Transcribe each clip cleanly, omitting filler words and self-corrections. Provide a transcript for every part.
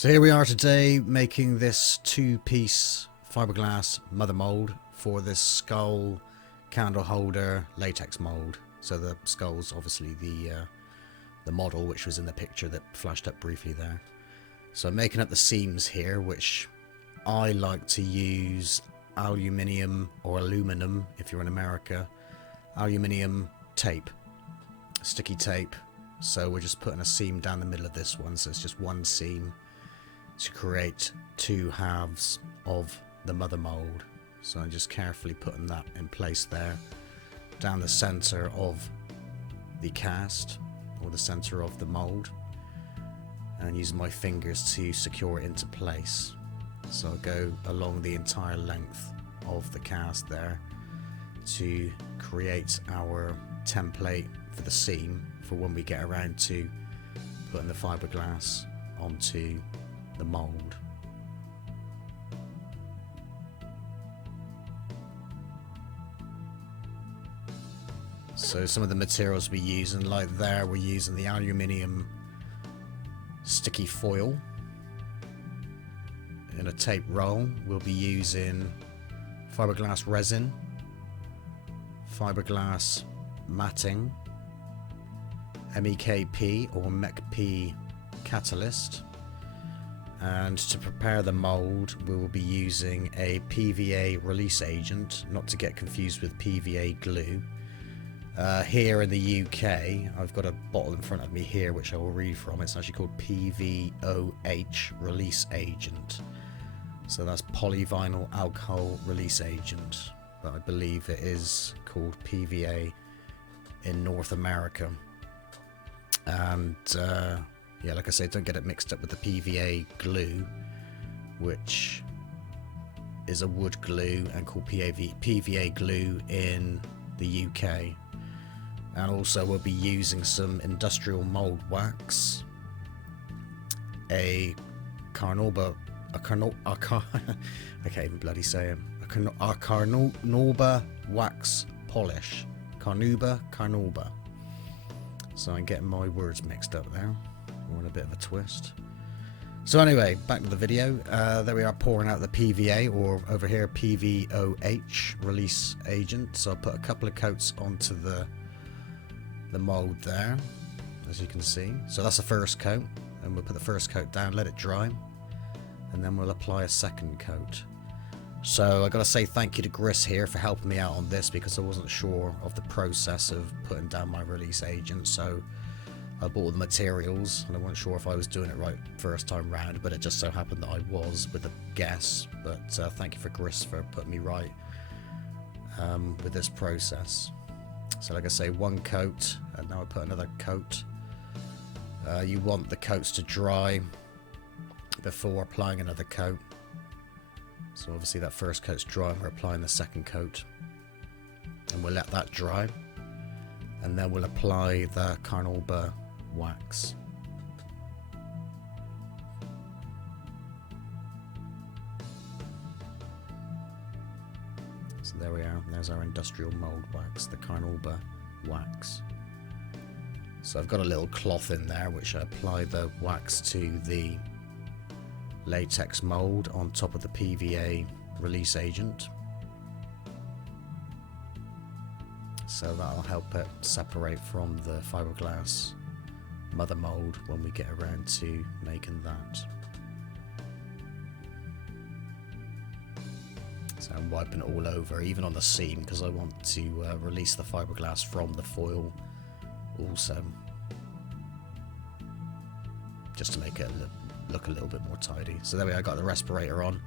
So here we are today making this two-piece fiberglass mother mold for this skull candle holder latex mold. So the skull's obviously the model which was in the picture that flashed up briefly there. So I'm making up the seams here, which I like to use aluminium or aluminum if you're in America, aluminium tape, sticky tape. So we're just putting a seam down the middle of this one, so it's just one seam to create two halves of the mother mold. So I'm just carefully putting that in place there, down the center of the cast or the center of the mold, and using my fingers to secure it into place. So I'll go along the entire length of the cast there to create our template for the seam for when we get around to putting the fiberglass onto the mold. So some of the materials we're using, like there, we're using the aluminium sticky foil. In a tape roll, we'll be using fiberglass resin, fiberglass matting, MEKP or MEKP catalyst, and to prepare the mold we will be using a PVA release agent, not to get confused with PVA glue. Here in the UK, I've got a bottle in front of me here which I will read from. It's actually called PVOH release agent. So that's polyvinyl alcohol release agent, but I believe it is called PVA in North America. And yeah, like I say, don't get it mixed up with the PVA glue, which is a wood glue and called PVA glue in the UK. And also we'll be using some industrial mold wax, I can't even bloody say it. A Carnauba wax polish. Carnauba. So I'm getting my words mixed up there. We're in a bit of a twist. So anyway, back to the video. There we are, pouring out the PVA, or over here PVOH release agent. So I'll put a couple of coats onto the mold there, as you can see. So that's the first coat, and we'll put the first coat down, let it dry, and then we'll apply a second coat. So I gotta say thank you to Gris here for helping me out on this, because I wasn't sure of the process of putting down my release agent. So I bought all the materials and I wasn't sure if I was doing it right first time round, but it just so happened that I was with a guess. But thank you for Gris for putting me right with this process. So like I say, one coat, and now I put another coat. You want the coats to dry before applying another coat. So obviously that first coat's dry and we're applying the second coat, and we'll let that dry, and then we'll apply the Carnauba wax. So there we are, there's our industrial mold wax, the Carnauba wax. So I've got a little cloth in there which I apply the wax to the latex mold on top of the PVA release agent. So that'll help it separate from the fiberglass mother mold when we get around to making that. So I'm wiping it all over, even on the seam, because I want to release the fiberglass from the foil also, just to make it look a little bit more tidy. So there we are, I got the respirator on.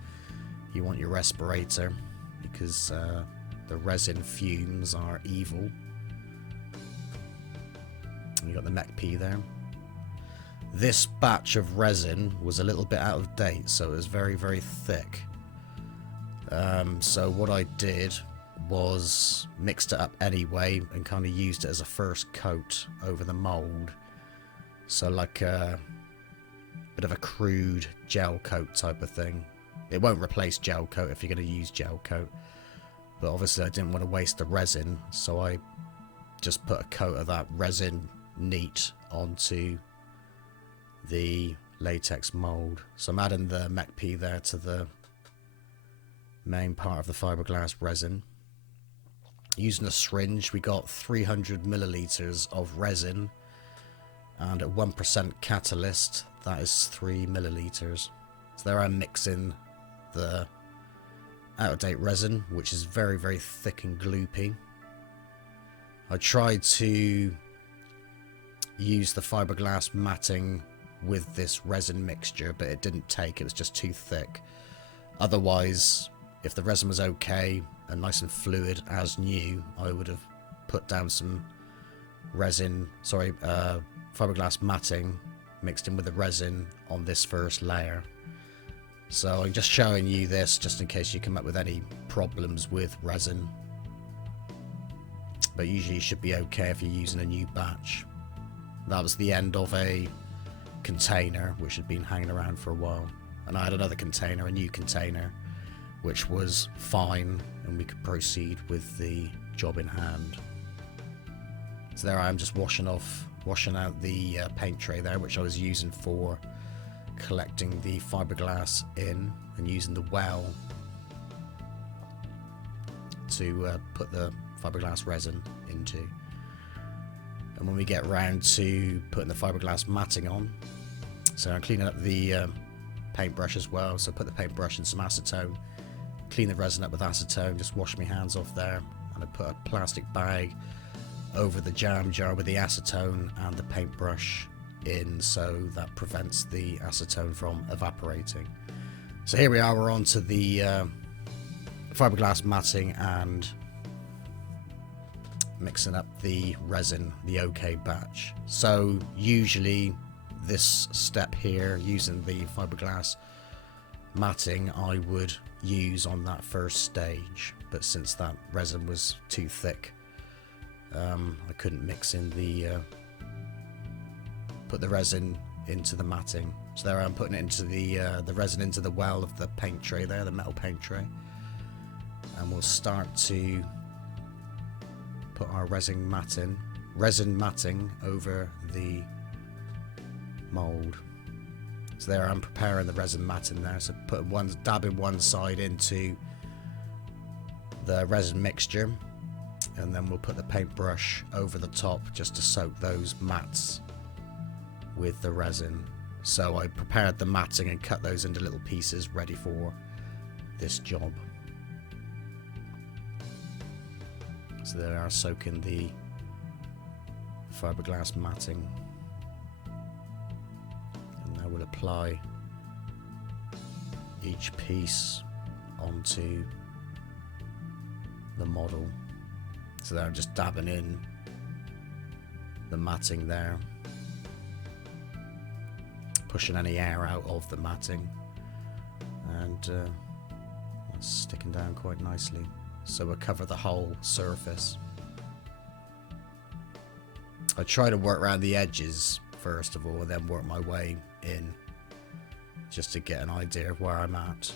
You want your respirator because the resin fumes are evil. And you got the MEKP there. This batch of resin was a little bit out of date, so it was very, very thick. So what I did was mixed it up anyway and kind of used it as a first coat over the mold. So like a bit of a crude gel coat type of thing. It won't replace gel coat if you're going to use gel coat, but obviously I didn't want to waste the resin, so I just put a coat of that resin neat onto the latex mold. So I'm adding the MECP there to the main part of the fiberglass resin. Using a syringe, we got 300 milliliters of resin, and at 1% catalyst, that is 3 milliliters. So there I'm mixing the out-of-date resin, which is very, very thick and gloopy. I tried to use the fiberglass matting with this resin mixture, but it didn't take. It was just too thick. Otherwise, if the resin was okay and nice and fluid as new, I would have put down some fiberglass matting mixed in with the resin on this first layer. So I'm just showing you this just in case you come up with any problems with resin. But usually it should be okay if you're using a new batch. That was the end of a container which had been hanging around for a while. And I had another container, a new container, which was fine, and we could proceed with the job in hand. So there I am, just washing out the paint tray there, which I was using for collecting the fiberglass in, and using the well to put the fiberglass resin into. And when we get round to putting the fiberglass matting on, so I'm cleaning up the paintbrush as well. So put the paintbrush in some acetone, clean the resin up with acetone, just wash my hands off there, and I put a plastic bag over the jam jar with the acetone and the paintbrush in, so that prevents the acetone from evaporating. So here we are, we're on to the fiberglass matting and mixing up the resin, the OK batch. So usually this step here, using the fiberglass matting, I would use on that first stage, but since that resin was too thick, I couldn't mix in put the resin into the matting. So there I'm putting it into the resin into the well of the paint tray there, the metal paint tray, and we'll start to put our resin matting over the mold. So there I'm preparing the resin matting there, so dabbing one side into the resin mixture, and then we'll put the paintbrush over the top just to soak those mats with the resin. So I prepared the matting and cut those into little pieces ready for this job. So they are soaking the fiberglass matting, and now we'll apply each piece onto the model. So there I'm just dabbing in the matting there, pushing any air out of the matting, and that's sticking down quite nicely. So we'll cover the whole surface. I try to work around the edges first of all, and then work my way in, just to get an idea of where I'm at.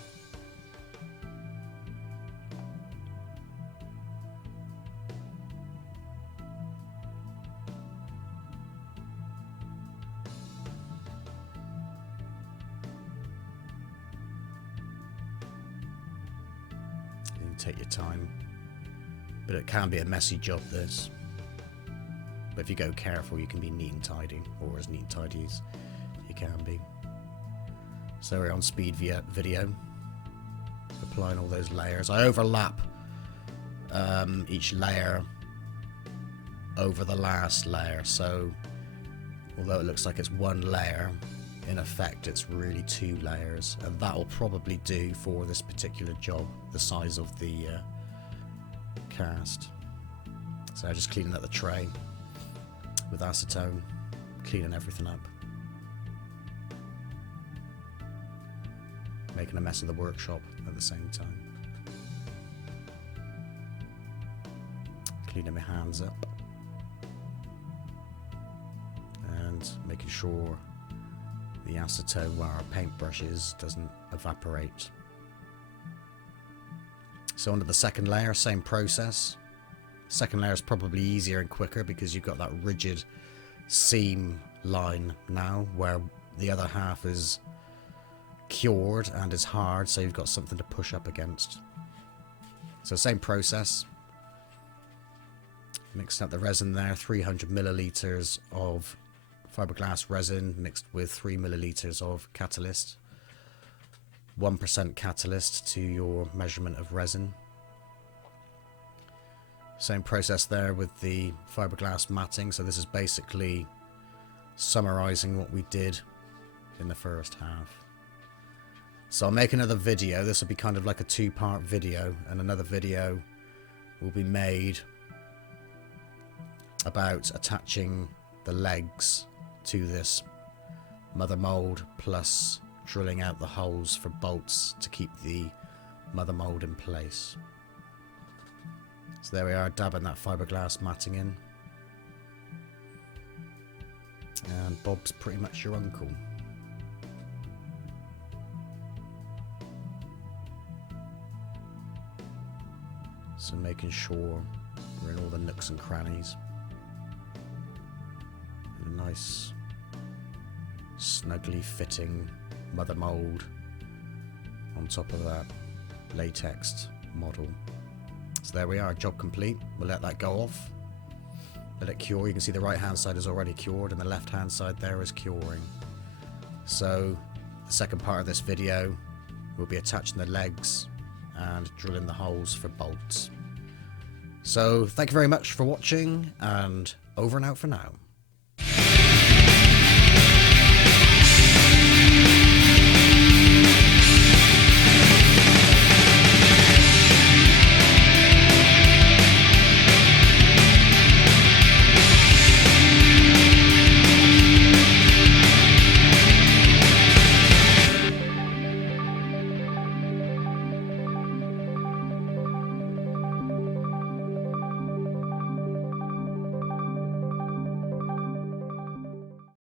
Take your time, but it can be a messy job, this, but if you go careful you can be neat and tidy, or as neat and tidy as you can be. So we're on speed video, applying all those layers. I overlap each layer over the last layer, so although it looks like it's one layer, in effect it's really 2 layers, and that'll probably do for this particular job, the size of the cast. So just cleaning up the tray with acetone, cleaning everything up, making a mess of the workshop at the same time, cleaning my hands up and making sure the acetone where our paintbrush is doesn't evaporate. So onto the second layer, same process. Second layer is probably easier and quicker because you've got that rigid seam line now, where the other half is cured and is hard, so you've got something to push up against. So same process. Mixing up the resin there, 300 milliliters of fiberglass resin mixed with 3 milliliters of catalyst. 1% catalyst to your measurement of resin. Same process there with the fiberglass matting. So this is basically summarizing what we did in the first half. So I'll make another video. This will be kind of like a two-part video, and another video will be made about attaching the legs to this mother mold, plus drilling out the holes for bolts to keep the mother mold in place. So there we are, dabbing that fiberglass matting in. And Bob's pretty much your uncle. So making sure we're in all the nooks and crannies. And a nice, snugly fitting mother mold on top of that latex model. So there we are, job complete. We'll let that go off. Let it cure. You can see the right hand side is already cured and the left hand side there is curing. So the second part of this video will be attaching the legs and drilling the holes for bolts. So thank you very much for watching, and over and out for now.